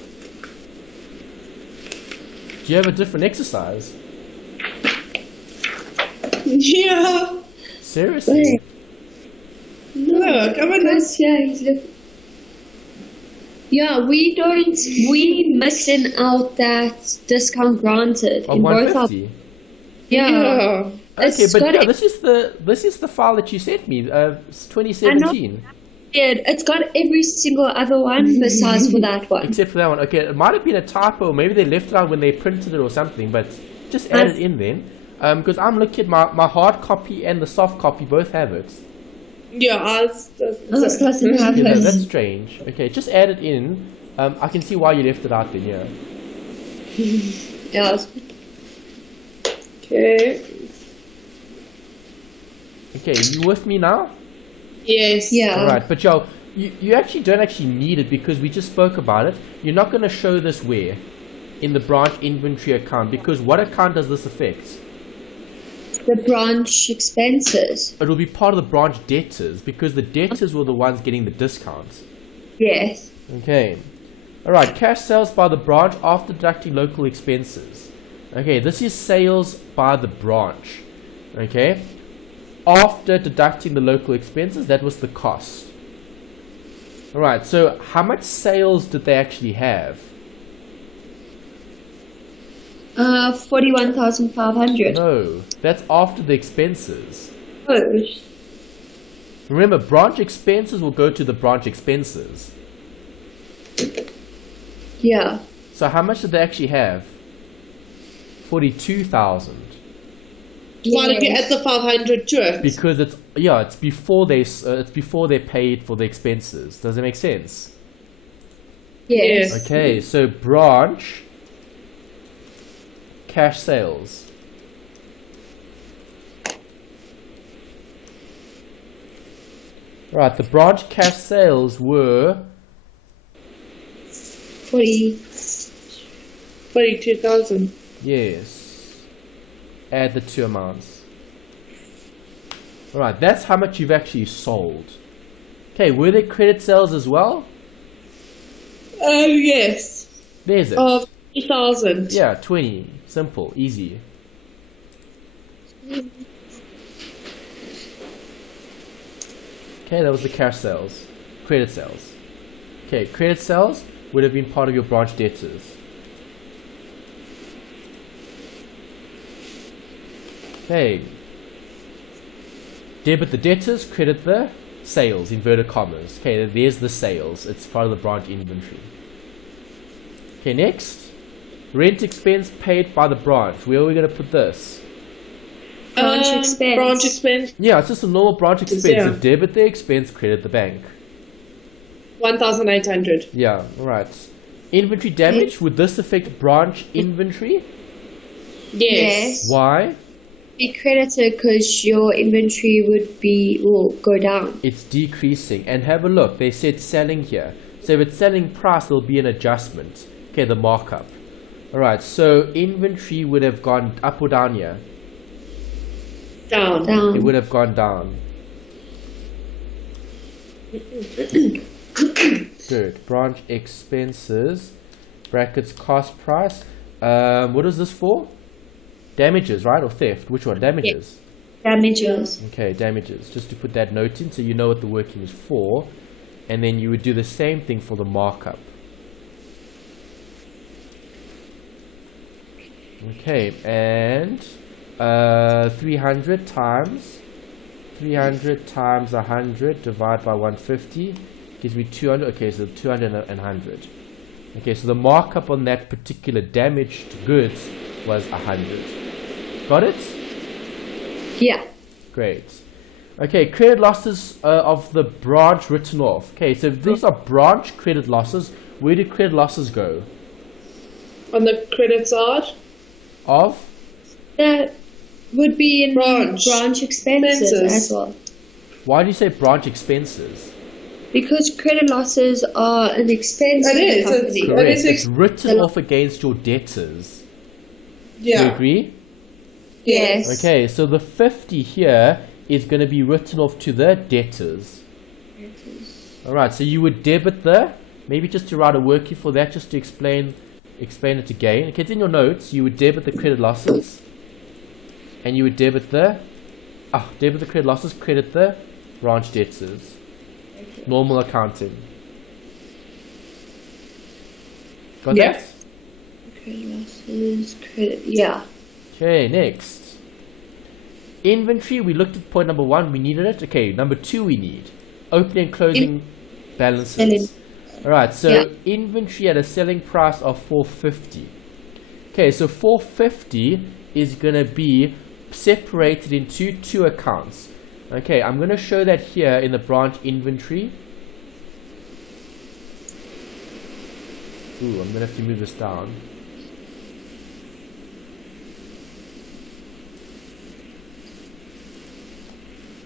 Do you have a different exercise? Yeah. Seriously? Look, I'm gonna. Yeah, he's looking. Yeah, we missing out that discount granted Of in both our. 150. Yeah. Okay, It's but got yeah, it- this is the file that you sent me, 2017. It's got every single other one besides for that one. Except for that one. Okay, it might have been a typo. Maybe they left it out when they printed it or something, but just add it in then. Because I'm looking at my hard copy and the soft copy both have it. Yeah, ours Ours doesn't have Yeah, it. that's strange. Okay, just add it in. I can see why you left it out then, yeah. Yeah. Okay. Okay, you with me now? Yes. Yeah. Alright, but Joe, you actually don't actually need it because we just spoke about it. You're not going to show this where? In the branch inventory account, because what account does this affect? The branch expenses. It will be part of the branch debtors because the debtors were the ones getting the discounts. Yes. Okay. Alright, cash sales by the branch after deducting local expenses. Okay, this is sales by the branch. Okay. After deducting the local expenses, that was the cost. Alright, so how much sales did they actually have? 41,500. No, that's after the expenses. Oh. Remember, branch expenses will go to the branch expenses. Yeah. So how much did they actually have? 42,000. Why did you add the 500 to it? Because it's before they paid for the expenses. Does it make sense? Yes. Yes. Okay, so branch cash sales. Right, the branch cash sales were 42,000. yes. Add the two amounts. Alright, that's how much you've actually sold. Okay, were there credit sales as well? Oh, yes. There's it. Of 3,000. Yeah, 20. Simple, easy. Okay, that was the cash sales. Credit sales. Okay, credit sales would have been part of your branch debtors. Okay. Debit the debtors, credit the sales, inverted commas. Okay, there's the sales. It's part of the branch inventory. Okay, next. Rent expense paid by the branch. Where are we going to put this? Branch expense. Branch expense, Yeah, it's just a normal branch expense. Yeah. So debit the expense, credit the bank. 1,800. Yeah, alright. Inventory damage, would this affect branch inventory? Yes. Why? Be credited because your inventory will go down. It's decreasing. And have a look, they said selling here. So if it's selling price, there'll be an adjustment. Okay, the markup. Alright, so inventory would have gone up or down here? Down. It would have gone down. Good. Branch expenses, brackets cost price. What is this for? Damages, right? Or theft? Which one? Damages. Damages. Okay, damages. Just to put that note in so you know what the working is for. And then you would do the same thing for the markup. Okay, and 300 times 100 divided by 150 gives me 200. Okay, so 200 and 100. Okay, so the markup on that particular damaged goods was 100. Got it? Yeah. Great. Okay, credit losses of the branch written off. Okay, so if these are branch credit losses, where do credit losses go? On the credit side. Of? That would be in Branch expenses as well. Why do you say branch expenses? Because credit losses are an expense It in the is, company. it's- Correct. is It's written off against your debtors. Do you Yeah. agree? Yes. Okay, so the 50 here is going to be written off to the debtors. Alright, so you would debit maybe just to write a workie for that, just to explain it again. Okay, it's in your notes. You would debit the credit losses, and you would debit the credit losses, credit the branch debtors. Normal accounting. Got Yeah. that? Credit losses, yeah. Okay, next. Inventory, we looked at point number 1, we needed it. Okay, number 2 we need. Opening and closing balances. Selling. Alright, so Yeah. inventory at a selling price of 450. Okay, so 450 is going to be separated into 2 accounts. Okay, I'm going to show that here in the branch inventory. Ooh, I'm going to have to move this down.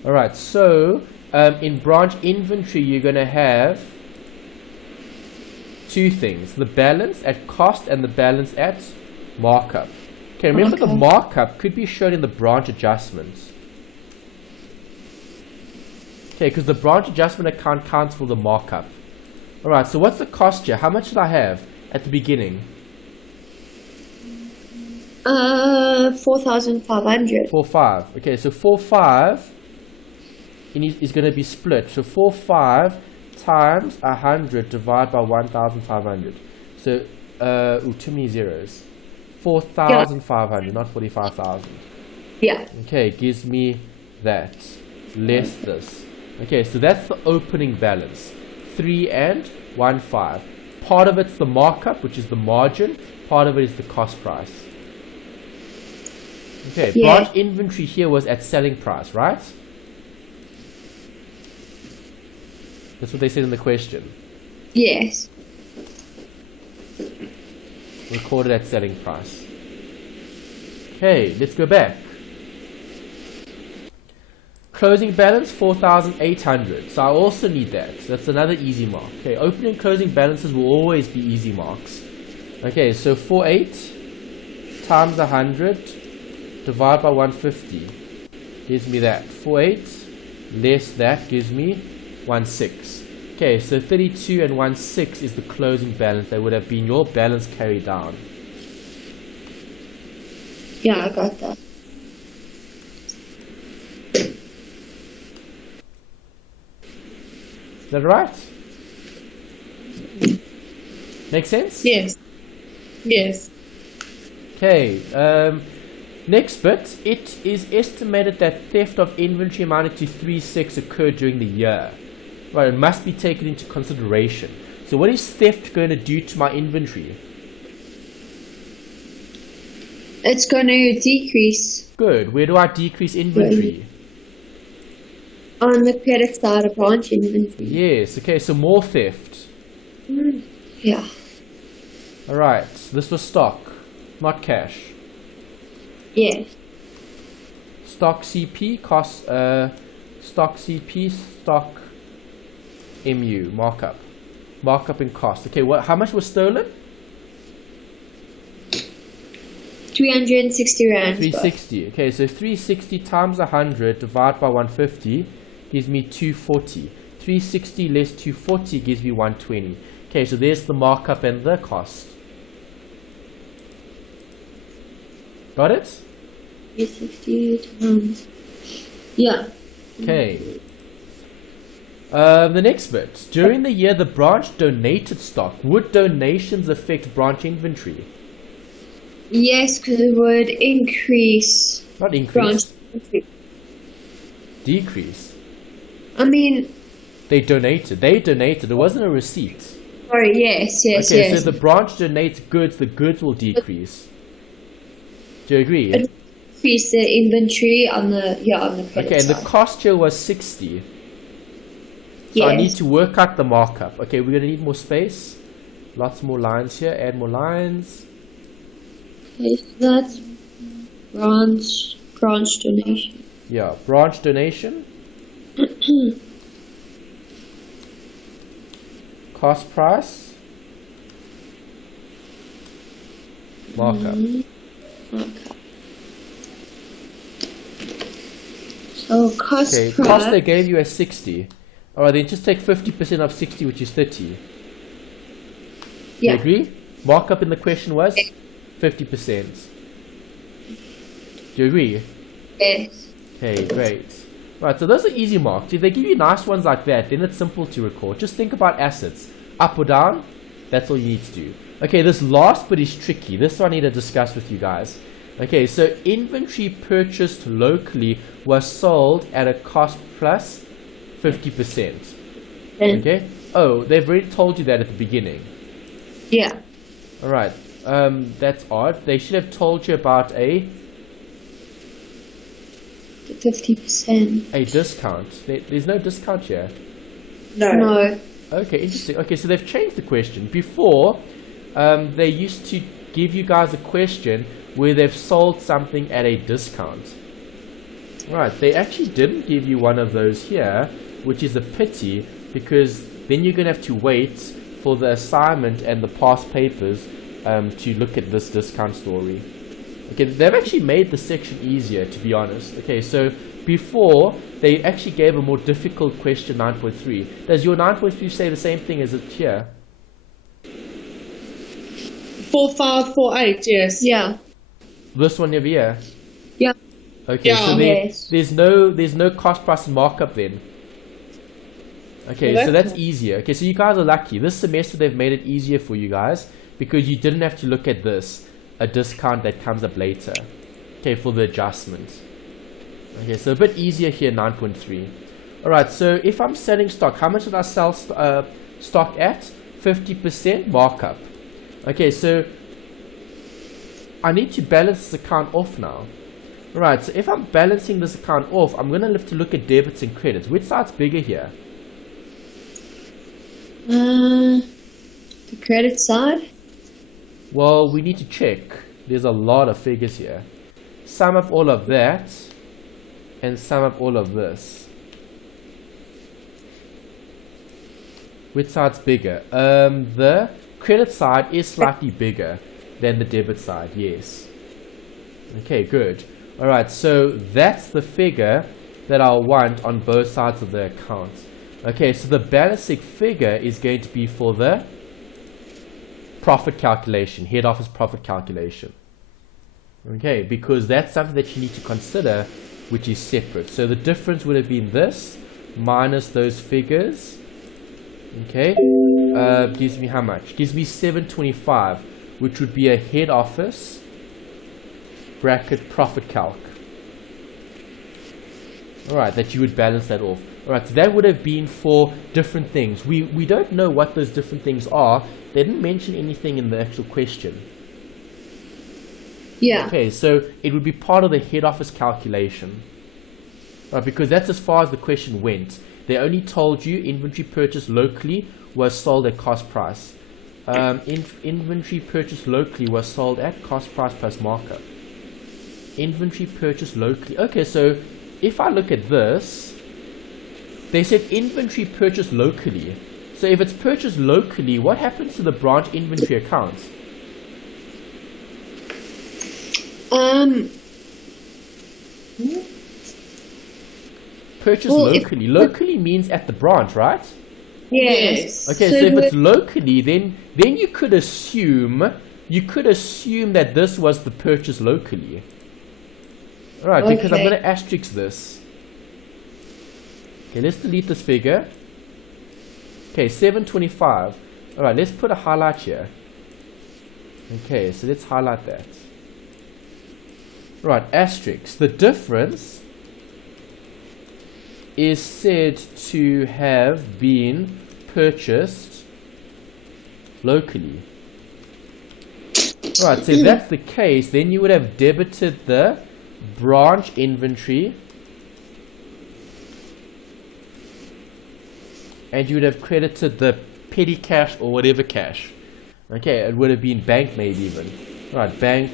Alright, so in branch inventory you're going to have 2 things. The balance at cost and the balance at markup. Okay, remember the markup could be shown in the branch adjustments. Okay, because the branch adjustment account counts for the markup. Alright, so what's the cost here? How much did I have at the beginning? 4,500. 4.5. Okay, so 4.5 is going to be split. So 4.5 times 100 divided by 1,500. So, too many zeros. 4,500, not 45,000. Yeah. Okay, gives me that. Less this. Okay, so that's the opening balance. 3 and 1.5. Part of it's the markup, which is the margin. Part of it is the cost price. Okay, Yeah. branch inventory here was at selling price, right? That's what they said in the question. Yes. Recorded at selling price. Okay, let's go back. Closing balance 4,800. So I also need that. So that's another easy mark. Okay, opening and closing balances will always be easy marks. Okay, so 48 times 100 divided by 150 gives me that. 48 less that gives me 16. Okay, so 32 and 16 is the closing balance. That would have been your balance carried down. Yeah, I got that. Is that right? Make sense? Yes. Yes. Okay, next bit. It is estimated that theft of inventory amounted to 3.6 occurred during the year. Right, it must be taken into consideration. So what is theft going to do to my inventory? It's going to decrease Good. Where do I decrease inventory? on the credit side of branch inventory. Yes, okay, so more theft. Yeah. Alright, this was stock, not cash. Yes. Stock CP costs, stock CP, stock MU, markup. Markup in cost. Okay, how much was stolen? 360 rand. 360. Okay, so 360 times 100 divided by 150 gives me 240. 360 less 240 gives me 120. Okay, so there's the markup and the cost. Got it? 360 times. Yeah. Okay. The next bit. During the year the branch donated stock. Would donations affect branch inventory? Yes, because it would increase Not increase. branch inventory. Decrease. I mean, They donated. It wasn't a receipt. Sorry, yes, yes, Okay, yes. so the branch donates goods, the goods will decrease. Do you agree? Increase the inventory on the credit Okay, and the side. cost here was 60. So I need Yes. to work out the markup. Okay, we're going to need more space. Lots more lines here. Add more lines. Okay, so that's branch donation. Yeah, branch donation. Cost price. Markup. Okay. So cost Okay, price. cost they gave you as 60. Alright, then just take 50% of 60, which is 30. Yeah. You agree? Markup in the question was 50%. Do you agree? Yes. Okay, great. Right, so those are easy marks. If they give you nice ones like that, then it's simple to record. Just think about assets. Up or down, that's all you need to do. Okay, this last bit is tricky. This one I need to discuss with you guys. Okay, so inventory purchased locally was sold at a cost plus 50%. Okay? Oh, they've already told you that at the beginning. Yeah. Alright, that's odd. They should have told you about a 50%. discount. There's no discount here. No. Okay, interesting. Okay, so they've changed the question. Before, they used to give you guys a question where they've sold something at a discount. Right, they actually didn't give you one of those here, which is a pity, because then you're going to have to wait for the assignment and the past papers to look at this discount story. Okay, they've actually made the section easier, to be honest. Okay, so before, they actually gave a more difficult question, 9.3. Does your 9.3 say the same thing as it here? 4548, yes. Yeah. This one over here? Yeah. Okay, Yeah. so Yes. there's no cost price and markup then. Okay, Well, so that's that's easier. Okay, so you guys are lucky. This semester they've made it easier for you guys because you didn't have to look at this, a discount that comes up later. Okay, for the adjustment. Okay, so a bit easier here, 9.3. Alright, so if I'm selling stock, how much did I sell stock at? 50% markup. Okay, so I need to balance this account off now. Alright, so if I'm balancing this account off, I'm going to have to look at debits and credits. Which side's bigger here? The credit side. Well, we need to check. There's a lot of figures here. Sum up all of that and sum up all of this. Which side's bigger? The credit side is slightly bigger than the debit side, yes. Okay, good. Alright, so that's the figure that I'll want on both sides of the account. Okay, so the basic figure is going to be for the profit calculation, head office profit calculation. Okay, because that's something that you need to consider, which is separate. So the difference would have been this minus those figures. Okay, gives me how much? Gives me 725, which would be a head office bracket profit calc. Alright, that you would balance that off. Alright, so that would have been for different things. We don't know what those different things are. They didn't mention anything in the actual question. Yeah. Okay, so it would be part of the head office calculation. Right, because that's as far as the question went. They only told you inventory purchased locally was sold at cost price. Inventory purchased locally was sold at cost price plus markup. Inventory purchased locally. Okay, so if I look at this, they said inventory purchased locally. So if it's purchased locally, what happens to the branch inventory accounts? Purchased locally. Locally means at the branch, right? Yes. Okay, so if it's locally, then you could assume that this was the purchase locally. Alright, because I'm Okay. going to asterisk this. Okay, let's delete this figure. Okay, 725. Alright, let's put a highlight here. Okay, so let's highlight that. Right, asterisk. The difference is said to have been purchased locally. Right, so if that's the case, then you would have debited the branch inventory and you would have credited the petty cash or whatever cash. Okay, it would have been bank maybe even. Alright, bank,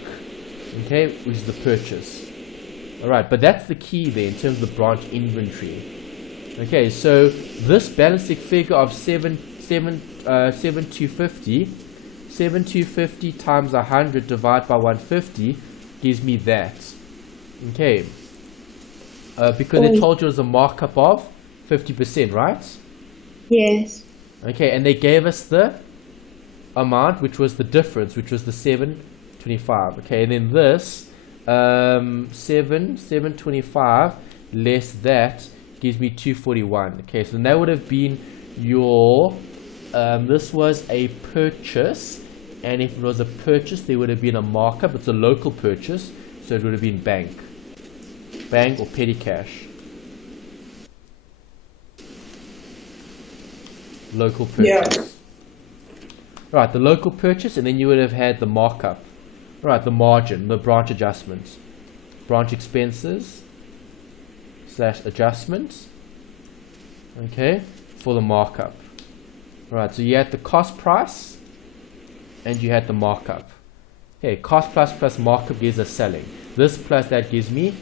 okay, which is the purchase. Alright, but that's the key there in terms of the branch inventory. Okay, so this balancing figure of 7250 times 100 divided by 150 gives me that. Okay, because they told you it was a markup of 50%, right? Yes. Okay, and they gave us the amount, which was the difference, which was the 725. Okay, and then this 725 less that gives me 241. Okay, so that would have been your this was a purchase, and if it was a purchase there would have been a markup. It's a local purchase, so it would have been bank or petty cash. Local purchase. Yeah. Right, the local purchase, and then you would have had the markup. Right, the margin, the branch adjustments. Branch expenses / adjustments. Okay, for the markup. Right, so you had the cost price and you had the markup. Okay, cost plus markup gives us selling. This plus that gives me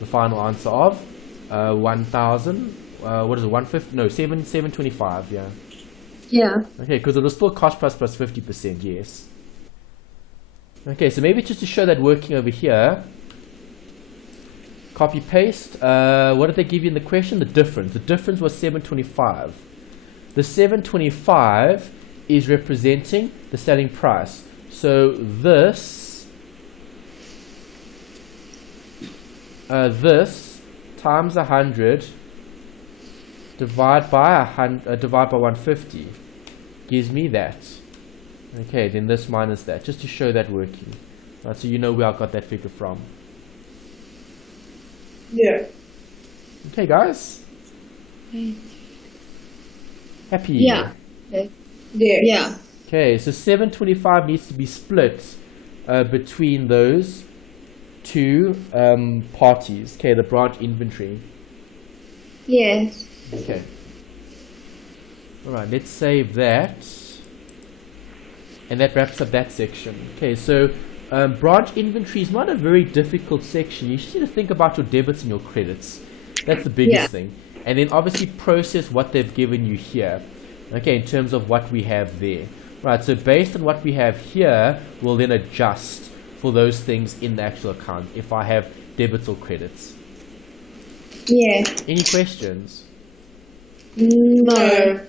the final answer of 1,000. What is it? 150? No, 725. Yeah. Yeah. Okay, because it was still cost plus 50%. Yes. Okay, so maybe just to show that working over here, copy paste. What did they give you in the question? The difference. The difference was 725. The 725 is representing the selling price. So this times 100 divide by 150 gives me that. Okay, then this minus that, just to show that working. Right, so you know where I got that figure from. Yeah. Okay, guys. Happy? Yeah. Okay. Yeah. Yeah. Okay, so 725 needs to be split between those two parties. Okay, the branch inventory. Yes. Okay. Alright, let's save that. And that wraps up that section. Okay, so branch inventory is not a very difficult section. You just need to think about your debits and your credits. That's the biggest thing. And then obviously process what they've given you here. Okay, in terms of what we have there. Right, so based on what we have here, we'll then adjust for those things in the actual account if I have debits or credits. Yeah. Any questions? No.